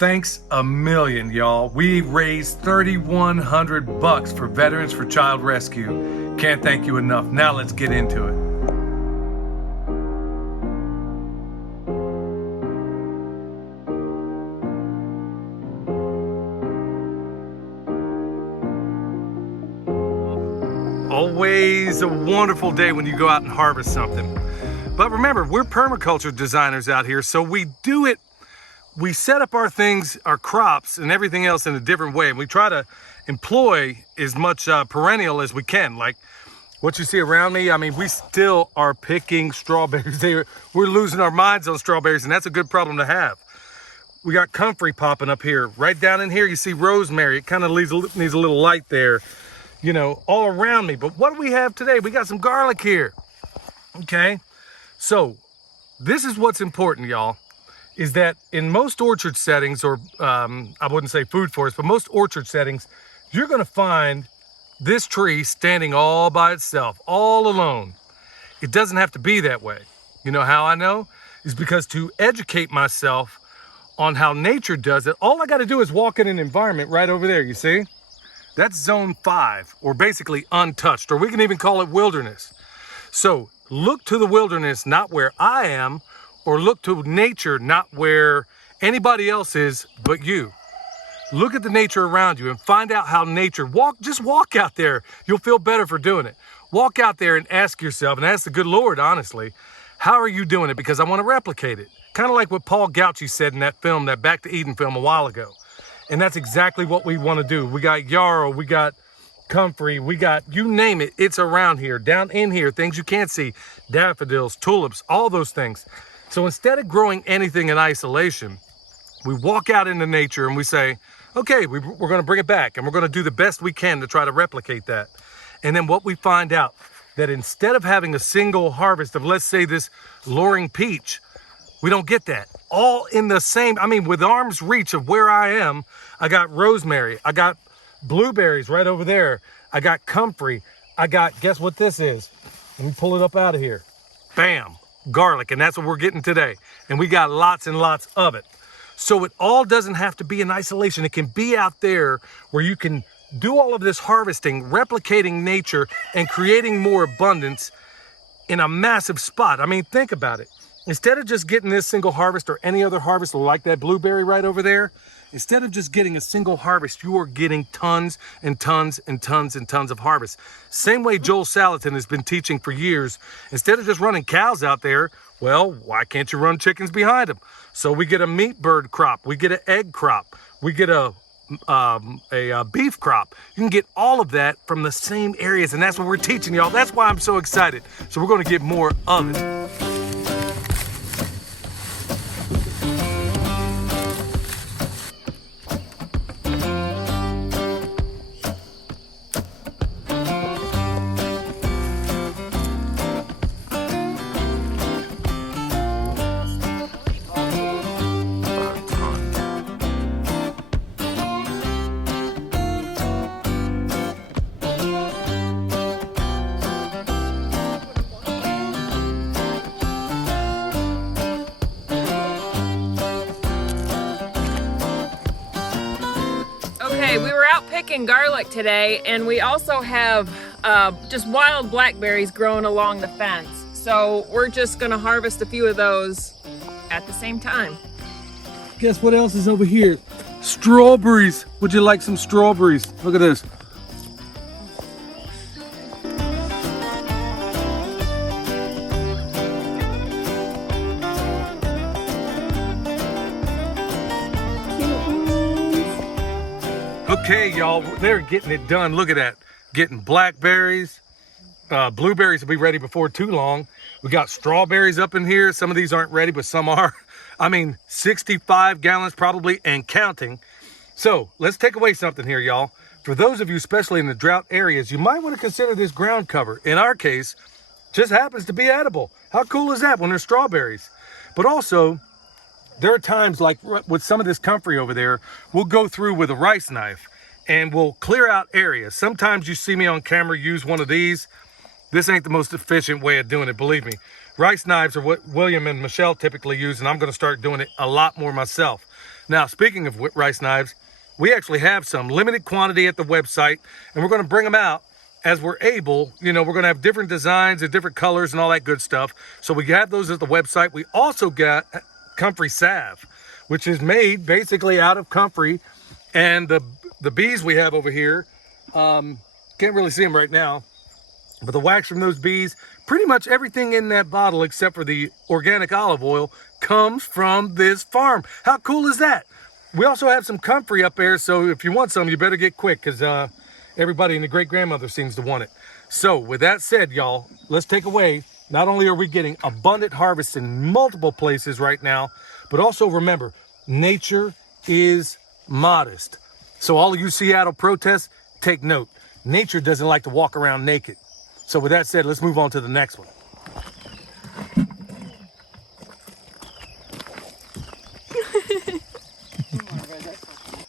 Thanks a million, y'all. We raised $3,100 for Veterans for Child Rescue. Can't thank you enough. Now let's get into it. Always a wonderful day when you go out and harvest something. But remember, we're permaculture designers out here, so we set up our things, our crops and everything else in a different way. And we try to employ as much perennial as we can. Like what you see around me, I mean, we still are picking strawberries. We're losing our minds on strawberries, and that's a good problem to have. We got comfrey popping up here. Right down in here, you see rosemary. It kind of needs a little light there, you know, all around me. But what do we have today? We got some garlic here, okay? So this is what's important, y'all, is that in most orchard settings, or I wouldn't say food forests, but most orchard settings, you're gonna find this tree standing all by itself, all alone. It doesn't have to be that way. You know how I know? Is because to educate myself on how nature does it, all I gotta do is walk in an environment right over there, you see? That's zone 5, or basically untouched, or we can even call it wilderness. So look to the wilderness, not where I am, or look to nature, not where anybody else is but you. Look at the nature around you and find out how nature, just walk out there. You'll feel better for doing it. Walk out there and ask yourself, and ask the good Lord, honestly, how are you doing it? Because I want to replicate it. Kind of like what Paul Gauci said in that film, that Back to Eden film a while ago. And that's exactly what we want to do. We got yarrow, we got comfrey, we got, you name it, it's around here, down in here, things you can't see, daffodils, tulips, all those things. So instead of growing anything in isolation, we walk out into nature and we say, okay, we're going to bring it back, and we're going to do the best we can to try to replicate that. And then what we find out, that instead of having a single harvest of, let's say, this Loring peach, we don't get that. All in the same, I mean, with arm's reach of where I am, I got rosemary, I got blueberries right over there, I got comfrey, I got, guess what this is? Let me pull it up out of here. Bam, garlic, and that's what we're getting today. And we got lots and lots of it. So it all doesn't have to be in isolation. It can be out there where you can do all of this harvesting, replicating nature, and creating more abundance in a massive spot. I mean, think about it. Instead of just getting this single harvest or any other harvest like that blueberry right over there, instead of just getting a single harvest, you are getting tons and tons and tons and tons of harvest. Same way Joel Salatin has been teaching for years. Instead of just running cows out there, well, why can't you run chickens behind them? So we get a meat bird crop, we get an egg crop, we get a beef crop. You can get all of that from the same areas, and that's what we're teaching y'all. That's why I'm so excited. So we're going to get more of it. Okay, we were out picking garlic today, and we also have just wild blackberries growing along the fence. So we're just gonna harvest a few of those at the same time. Guess what else is over here? Strawberries. Would you like some strawberries? Look at this. Okay, y'all, they're getting it done. Look at that. Getting blackberries. Blueberries will be ready before too long. We got strawberries up in here. Some of these aren't ready, but some are. I mean, 65 gallons probably and counting. So let's take away something here, y'all. For those of you, especially in the drought areas, you might want to consider this ground cover. In our case, just happens to be edible. How cool is that when there's strawberries? But also, there are times like with some of this comfrey over there, we'll go through with a rice knife and we'll clear out areas. Sometimes you see me on camera use one of these. This ain't the most efficient way of doing it, believe me. Rice knives are what William and Michelle typically use, and I'm gonna start doing it a lot more myself. Now, speaking of rice knives, we actually have some limited quantity at the website, and we're going to bring them out as we're able. You know, we're going to have different designs and different colors and all that good stuff. So we have those at the website. We also got comfrey salve, which is made basically out of comfrey. And the bees we have over here, can't really see them right now, but the wax from those bees, pretty much everything in that bottle except for the organic olive oil comes from this farm. How cool is that? We also have some comfrey up there, so if you want some, you better get quick, because everybody and the great-grandmother seems to want it. So with that said, y'all, let's take away. Not only are we getting abundant harvests in multiple places right now, but also remember, nature is modest. So all of you Seattle protests, take note. Nature doesn't like to walk around naked. So with that said, let's move on to the next one.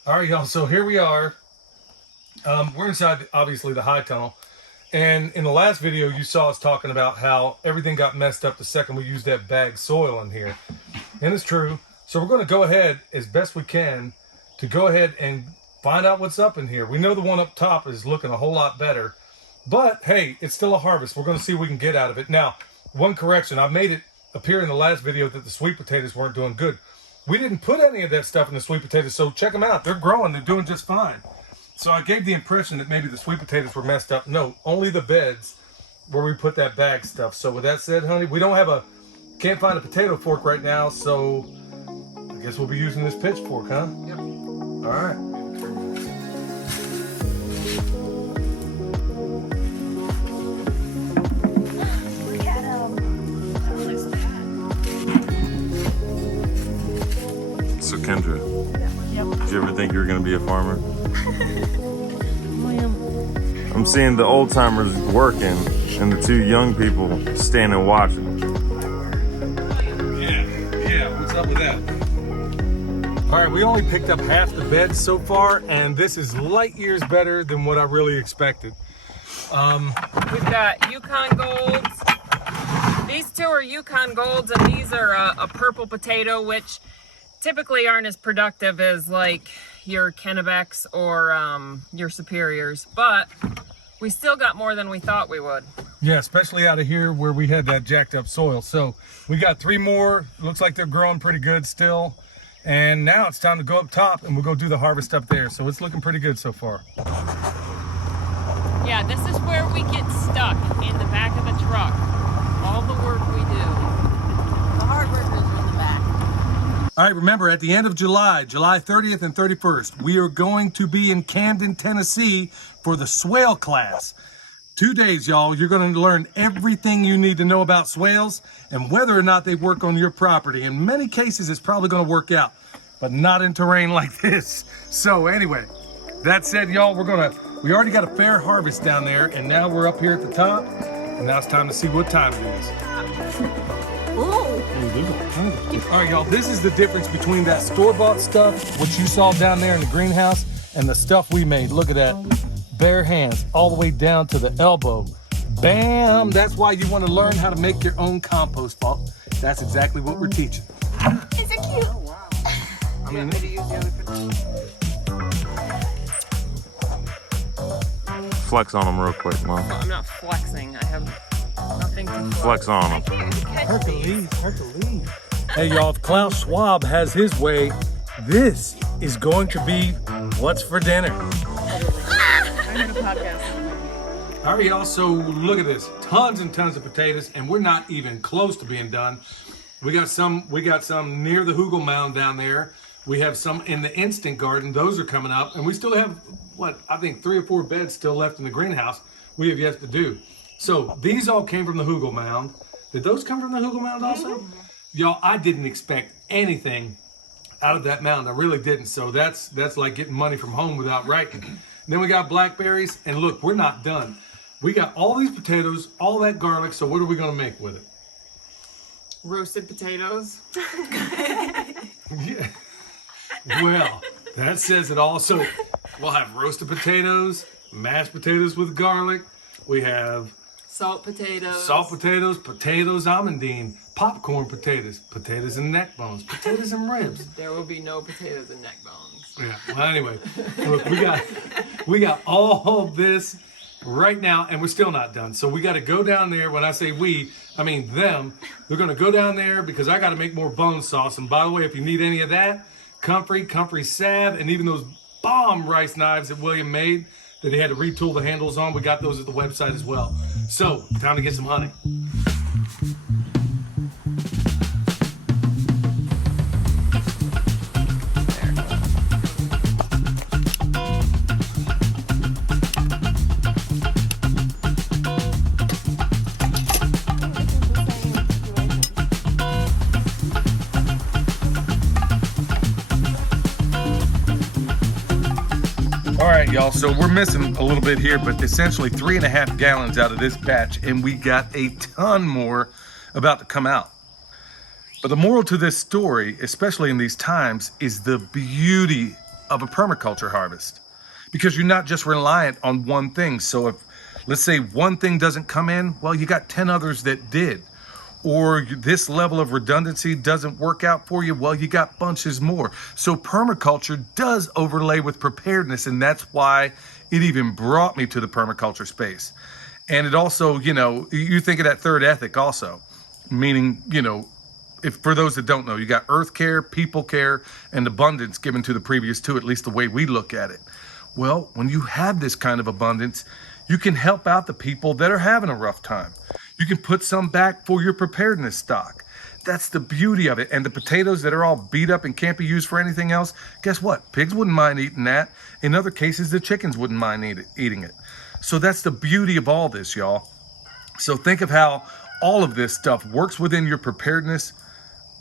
All right, y'all, so here we are. We're inside, obviously, the high tunnel. And in the last video, you saw us talking about how everything got messed up the second we used that bagged soil in here. And it's true. So we're going to go ahead, as best we can, to go ahead and find out what's up in here. We know the one up top is looking a whole lot better. But, hey, it's still a harvest. We're going to see what we can get out of it. Now, one correction. I made it appear in the last video that the sweet potatoes weren't doing good. We didn't put any of that stuff in the sweet potatoes, so check them out. They're growing. They're doing just fine. So I gave the impression that maybe the sweet potatoes were messed up. No, only the beds where we put that bag stuff. So with that said, honey, we don't have can't find a potato fork right now, so I guess we'll be using this pitchfork, huh? Yep. All right. So Kendra, did you ever think you were going to be a farmer? I'm seeing the old timers working and the two young people standing watching. Yeah, what's up with that? All right, we only picked up half the beds so far, and this is light years better than what I really expected. We've got Yukon Golds. These two are Yukon Golds, and these are a purple potato, which typically aren't as productive as like your Kennebecks or your Superiors, but we still got more than we thought we would. Yeah, especially out of here where we had that jacked up soil. So we got 3 more. Looks like they're growing pretty good still. And now it's time to go up top and we'll go do the harvest up there. So it's looking pretty good so far. Yeah, this is where we get stuck, in the back of the truck. All the work we do. The hard workers are in the back. All right, remember, at the end of July 30th and 31st, we are going to be in Camden, Tennessee for the swale class. 2 days, y'all. You're going to learn everything you need to know about swales and whether or not they work on your property. In many cases, it's probably going to work out, but not in terrain like this. So anyway, that said, y'all, we already got a fair harvest down there, and now we're up here at the top, and now it's time to see what time it is. All right, y'all, this is the difference between that store-bought stuff, what you saw down there in the greenhouse, and the stuff we made. Look at that. Bare hands all the way down to the elbow. Bam! That's why you want to learn how to make your own compost, Paul. That's exactly what we're teaching. Is it cute? Oh, wow. I mean, Flex on them real quick, Mom. I'm not flexing. I have nothing to Flex on them. Hercules. Hey, y'all, if Klaus Schwab has his way, this is going to be what's for dinner. I heard a podcast. All right, y'all, so look at this. Tons and tons of potatoes, and we're not even close to being done. We got some near the Hugel Mound down there. We have some in the instant garden. Those are coming up, and we still have, I think 3 or 4 beds still left in the greenhouse we have yet to do. So these all came from the Hugel Mound. Did those come from the Hugel Mound also? Mm-hmm. Y'all, I didn't expect anything out of that mound. I really didn't. So that's like getting money from home without writing. Then we got blackberries, and look, we're not done. We got all these potatoes, all that garlic, so what are we gonna make with it? roasted potatoes. Yeah. Well, that says it all. So we'll have roasted potatoes, mashed potatoes with garlic. We have Salt potatoes. potatoes, amandine, popcorn potatoes, potatoes and neck bones, potatoes and ribs. There will be no potatoes and neck bones. Yeah. Well, anyway, look, we got all this right now, and we're still not done. So we got to go down there. When I say we, I mean them. We're going to go down there because I got to make more bone sauce. And by the way, if you need any of that, comfrey salve, and even those bomb rice knives that William made that he had to retool the handles on, we got those at the website as well. So time to get some honey. All right, y'all, so we're missing a little bit here, but essentially 3.5 gallons out of this batch, and we got a ton more about to come out. But the moral to this story, especially in these times, is the beauty of a permaculture harvest. Because you're not just reliant on one thing. So if, let's say, one thing doesn't come in, well, you got 10 others that did. Or this level of redundancy doesn't work out for you, well, you got bunches more. So permaculture does overlay with preparedness, and that's why it even brought me to the permaculture space. And it also, you think of that third ethic also, meaning, if for those that don't know, you got earth care, people care, and abundance given to the previous two, at least the way we look at it. Well, when you have this kind of abundance, you can help out the people that are having a rough time. You can put some back for your preparedness stock. That's the beauty of it. And the potatoes that are all beat up and can't be used for anything else, guess what? Pigs wouldn't mind eating that. In other cases, the chickens wouldn't mind eating it. So that's the beauty of all this, y'all. So think of how all of this stuff works within your preparedness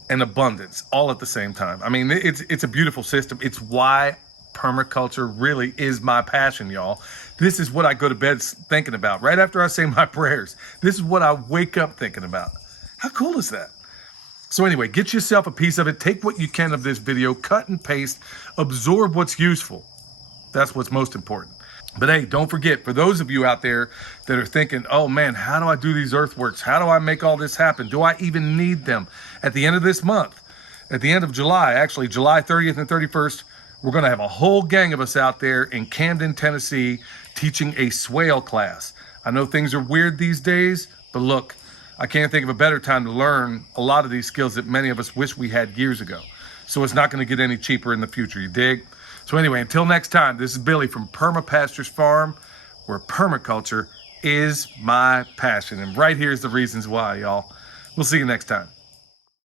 and abundance all at the same time. I mean, it's a beautiful system. It's why permaculture really is my passion, y'all. This is what I go to bed thinking about. Right after I say my prayers, this is what I wake up thinking about. How cool is that? So anyway, get yourself a piece of it. Take what you can of this video, cut and paste, absorb what's useful. That's what's most important. But hey, don't forget, for those of you out there that are thinking, oh man, how do I do these earthworks? How do I make all this happen? Do I even need them? At the end of this month, at the end of July, actually July 30th and 31st, we're going to have a whole gang of us out there in Camden, Tennessee, teaching a swale class. I know things are weird these days, but look, I can't think of a better time to learn a lot of these skills that many of us wish we had years ago. So it's not going to get any cheaper in the future, you dig? So anyway, until next time, this is Billy from Perma Pastures Farm, where permaculture is my passion. And right here's the reasons why, y'all. We'll see you next time.